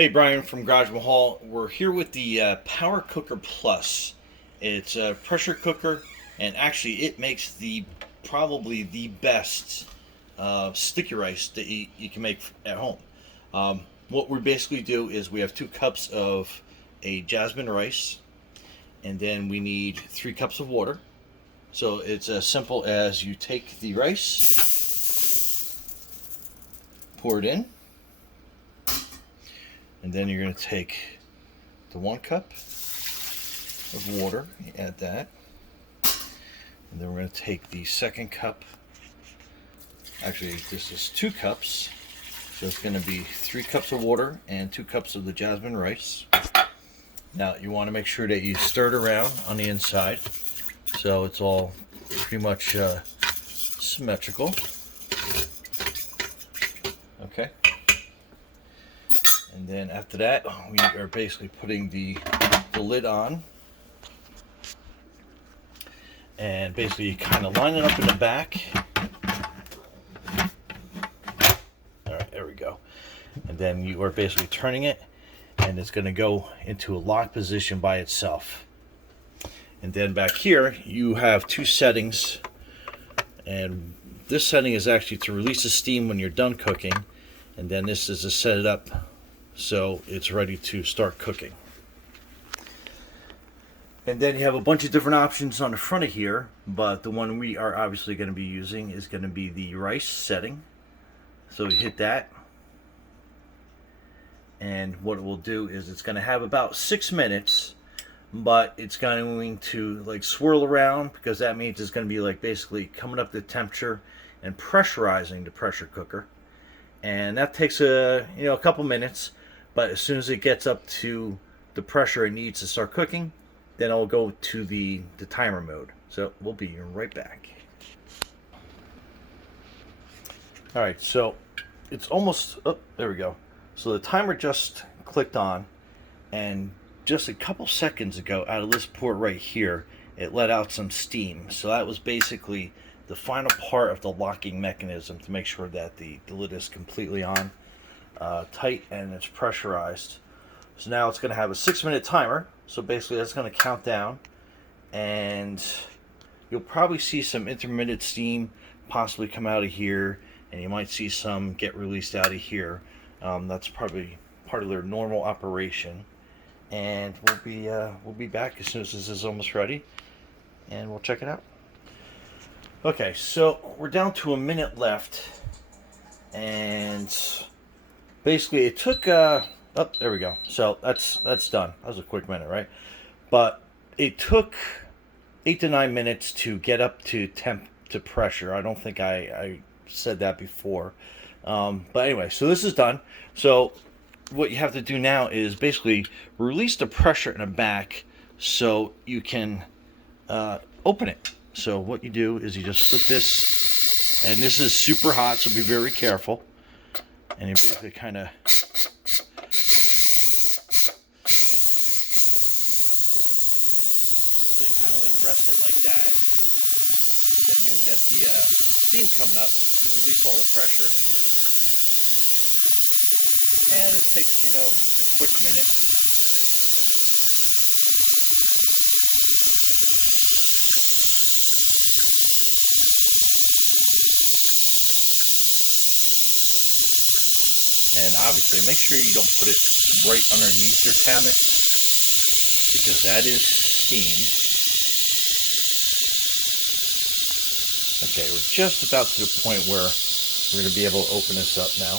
Hey, Brian from Garage Mahal. We're here with the Power Cooker Plus. It's a pressure cooker, and actually, it makes the probably the best sticky rice that you can make at home. What we basically do is we have 2 cups of a jasmine rice, and then we need 3 cups of water. So it's as simple as you take the rice, pour it in. And then you're going to take the 1 cup of water, you add that. And then we're going to take the 2nd cup. Actually, this is 2 cups. So it's going to be 3 cups of water and 2 cups of the jasmine rice. Now, you want to make sure that you stir it around on the inside so it's all pretty much symmetrical. Okay. And then after that, we are basically putting the lid on. And basically you kind of line it up in the back. Alright, there we go. And then you are basically turning it, and it's going to go into a lock position by itself. And then back here, you have 2 settings. And this setting is actually to release the steam when you're done cooking. And then this is to set it up so it's ready to start cooking. And then you have a bunch of different options on the front of here, but the one we are obviously going to be using is going to be the rice setting. So we hit that, and what it will do is it's going to have about 6 minutes, but it's going to like swirl around, because that means it's going to be like basically coming up to temperature and pressurizing the pressure cooker. And that takes a couple minutes. But as soon as it gets up to the pressure it needs to start cooking, then I'll go to the timer mode. So we'll be right back. Alright, so it's almost, oh, there we go. So the timer just clicked on, and just a couple seconds ago, out of this port right here, it let out some steam. So that was basically the final part of the locking mechanism to make sure that the lid is completely on. Tight, and it's pressurized. So now it's going to have a 6-minute timer. So basically that's going to count down, and you'll probably see some intermittent steam possibly come out of here, and you might see some get released out of here. That's probably part of their normal operation. And we'll be back as soon as this is almost ready, and we'll check it out. Okay, so we're down to a minute left, and basically it took oh, there we go. So that's done. That was a quick minute, right? But it took 8 to 9 minutes to get up to temp to pressure. I don't think I said that before. But anyway, so this is done. So what you have to do now is basically release the pressure in the back so you can open it. So what you do is you just flip this, and this is super hot, so be very careful. And you basically kind of like rest it like that, and then you'll get the steam coming up to release all the pressure. And it takes a quick minute. And obviously, make sure you don't put it right underneath your cabinet, because that is steam. Okay, we're just about to the point where we're going to be able to open this up now.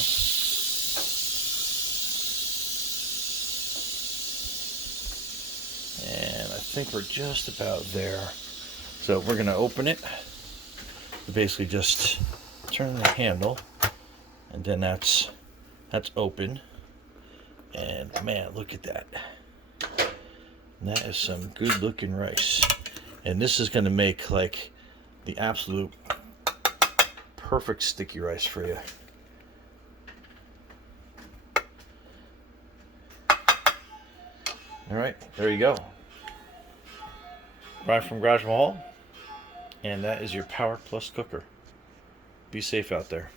And I think we're just about there. So we're going to open it. Basically just turn the handle, and then that's open. And man, look at that. That is some good looking rice. And this is going to make like the absolute perfect sticky rice for you. Alright, there you go. Brian from Garage Mahal. And that is your Power Plus cooker. Be safe out there.